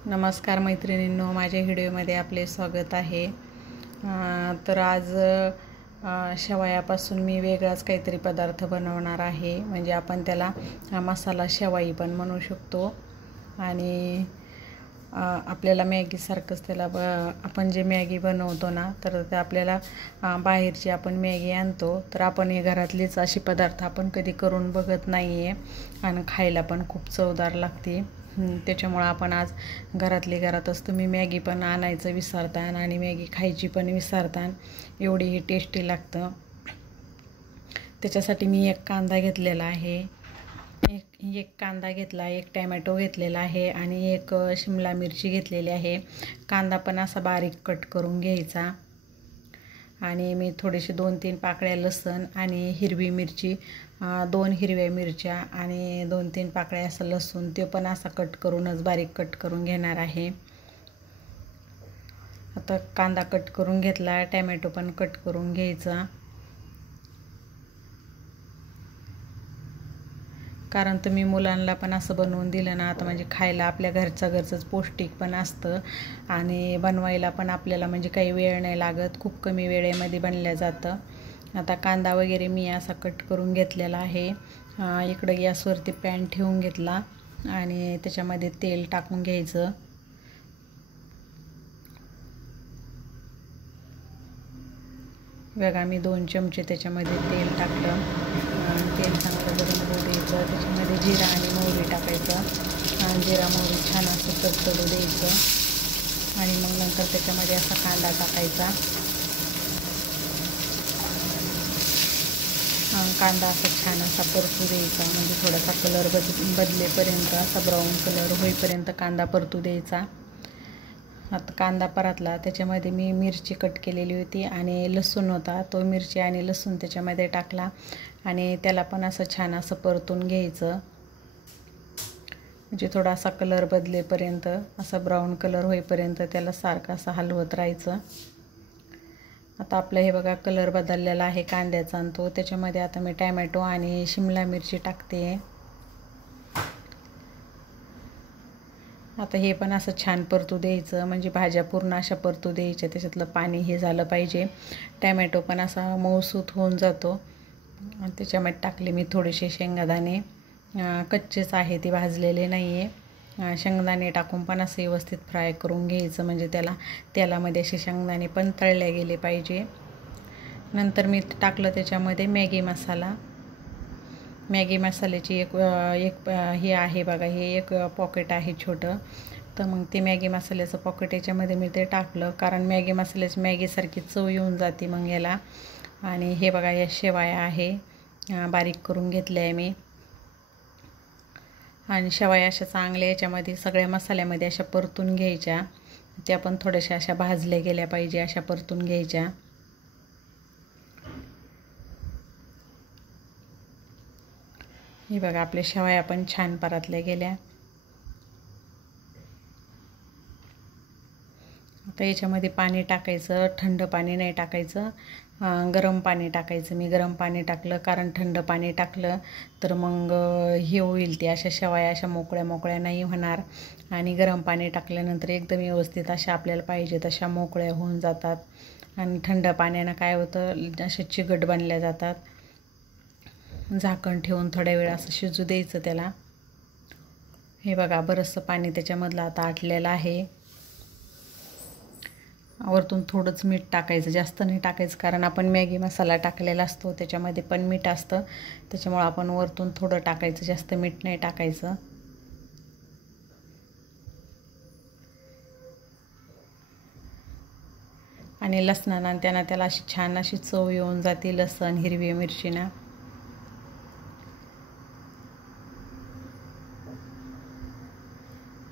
नमस्कार मैत्रिणींनो, माझ्या व्हिडिओमध्ये आपले स्वागत आहे। तर आज शेवयापासून मी वेगळाच काहीतरी पदार्थ बनवणार आहे। म्हणजे आपण त्याला मसाला शेवई पण म्हणू शकतो। आणि आपल्याला मॅगीसारखंच त्याला आपण जे मॅगी बनवतो ना, तर ते आपल्याला बाहेरची आपण मॅगी आणतो, तर आपण हे घरातलीच अशी पदार्थ आपण कधी करून बघत नाही आहे आणि खायला पण खूप चवदार लागते। त्याच्यामुळे आपण आज घरातच तुम्ही मॅगी पण आणायचं विसरता आणि मॅगी खायची पण विसरता, एवढी ही टेस्टी लागतं। त्याच्यासाठी मी एक कांदा घेतलेला आहे, एक कांदा घेतला, एक टॅमॅटो घेतलेला आहे आणि एक शिमला मिरची घेतलेली आहे। कांदा पण असा बारीक कट करून घ्यायचा आणि मी थोडेसे 2-3 पाकळ्या लसूण आणि हिरवी मिरची, 2 हिरव्या मिरच्या आणि 2-3 पाकळ्या असं लसूण, ते पण असा कट करूनच बारीक कट करून घेणार आहे। आता कांदा कट करून घेतला, टॅमॅटो पण कट करून घ्यायचा, कारण तुम्ही मुलांना पण असं बनवून दिलं ना, आता म्हणजे खायला आपल्या घरचंच पौष्टिक पण असतं आणि बनवायला पण आपल्याला म्हणजे काही वेळ नाही लागत, खूप कमी वेळेमध्ये बनलं जातं। आता कांदा वगैरे मी असा कट करून घेतलेला आहे। इकडं गॅसवरती पॅन ठेवून घेतला आणि त्याच्यामध्ये तेल टाकून घ्यायचं। बघा, मी 2 चमचे त्याच्यामध्ये तेल टाकलं आणि तेल चांगलं गरम होऊ द्यायचं। त्याच्यामध्ये जिरा आणि मोहरी टाकायचं आणि जिरा मोहरी छान असं तडतडू द्यायचं आणि मग नंतर त्याच्यामध्ये असा कांदा टाकायचा। कांदा असा छान असा परतू द्यायचा, म्हणजे थोडासा कलर बदलेपर्यंत, असा ब्राऊन कलर होईपर्यंत कांदा परतू द्यायचा। आता कांदा परतला, त्याच्यामध्ये मी मिरची कट केलेली होती आणि लसूण होता, तो मिरची आणि लसूण त्याच्यामध्ये टाकला आणि त्याला पण असं छान असं परतून घ्यायचं, म्हणजे थोडासा कलर बदलेपर्यंत, असा ब्राऊन कलर होईपर्यंत त्याला सारखं असं हलवत राहायचं। आता आपलं हे बघा कलर बदललेला आहे कांद्याचा, आणि तो त्याच्यामध्ये आता मी टॅमॅटो आणि शिमला मिरची टाकते। आता हे पण असं छान परतू द्यायचं, म्हणजे भाज्या पूर्ण अशा परतू द्यायच्या, त्याच्यातलं पाणी हे झालं पाहिजे। टॅमॅटो पण असा मऊसूत होऊन जातो। आणि त्याच्यामध्ये टाकले मी थोडेसे शेंगदाणे, कच्चेच आहे, ते भाजलेले नाही आहे। शेंगदाणे टाकून पण असं व्यवस्थित फ्राय करून घ्यायचं, म्हणजे तेलामध्ये असे शेंगदाणे पण तळले गेले पाहिजे। नंतर मी टाकलं त्याच्यामध्ये मॅगी मसाला। मॅगी मसाल्याची एक हे आहे बघा, हे एक पॉकेट आहे छोटं, तर मग ते मॅगी मसाल्याचं पॉकेट याच्यामध्ये मी ते टाकलं, कारण मॅगी मसाल्याची मॅगीसारखी चव येऊन जाते मग याला। आणि हे बघा, या शेवया आहे, बारीक करून घेतल्या आहे मी, आणि शेवया अशा चांगल्या याच्यामध्ये सगळ्या मसाल्यामध्ये अशा परतून घ्यायच्या, त्या पण थोड्याशा अशा भाजल्या गेल्या पाहिजे, अशा परतून घ्यायच्या। हे बघा, आपल्या शेवया पण छान परतल्या गेल्या। आता याच्यामध्ये पाणी टाकायचं, थंड पाणी नाही टाकायचं, गरम पाणी टाकायचं। मी गरम पाणी टाकलं, कारण थंड पाणी टाकलं तर मग हे होईल, ते अशा शेवया अशा मोकळ्या नाही होणार, आणि गरम पाणी टाकल्यानंतर एकदम व्यवस्थित अशा आपल्याला पाहिजे तशा मोकळ्या होऊन जातात। आणि थंड पाण्यानं काय होतं, अशा चिकट बनल्या जातात। झाकण ठेवून थोड्या वेळ असं शिजू द्यायचं त्याला। हे बघा, बरंचसं पाणी त्याच्यामधलं आता आटलेलं आहे। वरतून थोडंच मीठ टाकायचं, जास्त नाही टाकायचं, कारण आपण मॅगी मसाला टाकलेला असतो, त्याच्यामध्ये पण मीठ असतं, त्याच्यामुळे आपण वरतून थोडं टाकायचं, जास्त मीठ नाही टाकायचं। आणि लसणानं त्याला अशी छान अशी चव येऊन जाते, लसण हिरवी मिरचीनं।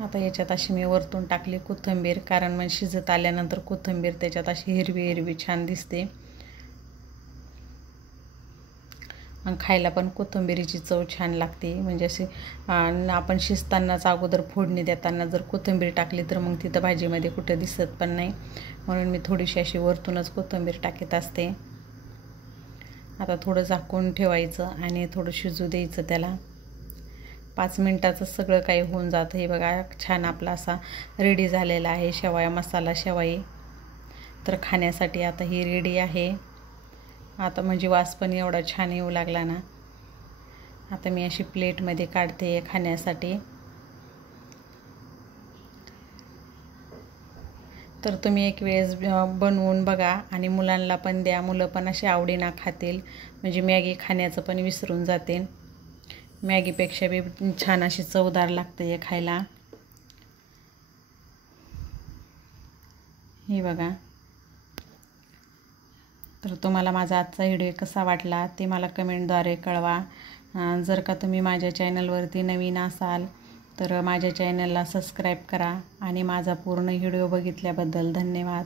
आता याच्यात अशी मी वरतून टाकली कोथिंबीर, कारण मग शिजत आल्यानंतर कोथिंबीर त्याच्यात अशी हिरवी छान दिसते, आणि खायला पण कोथिंबीरीची चव छान लागते। म्हणजे अशी आपण शिजतानाच अगोदर फोडणी देताना जर कोथिंबीर टाकली तर मग तिथं भाजीमध्ये कुठं दिसत पण नाही, म्हणून मी थोडीशी अशी वरतूनच कोथिंबीर टाकत असते। आता थोडं झाकून ठेवायचं आणि थोडं शिजू द्यायचं त्याला। 5 मिनटातच सगळं काही होऊन जातं. हे बघा छान आपला असा रेडी झालेला आहे शेवया मसाला शेवई. तर खाण्यासाठी आता ही रेडी आहे. आता म्हणजे वास पण एवढा छान येऊ लागला ना. आता मी अशी प्लेटमध्ये काढते खाण्यासाठी. तर तुम्ही एक वेळेस बनवून बघा आणि मुलांना पण द्या. मुलं पण अशी आवडीनं खातील. म्हणजे मॅगी खाण्याचं पण विसरून जातील. मॅगीपेक्षा बी छान अशी चवदार लागते हे खायला. हे बघा. तर तुम्हाला माझा आजचा व्हिडिओ कसा वाटला ते मला कमेंटद्वारे कळवा. जर का तुम्ही माझ्या चॅनलवरती नवीन असाल तर माझ्या चॅनलला सबस्क्राईब करा आणि माझा पूर्ण व्हिडिओ बघितल्याबद्दल धन्यवाद.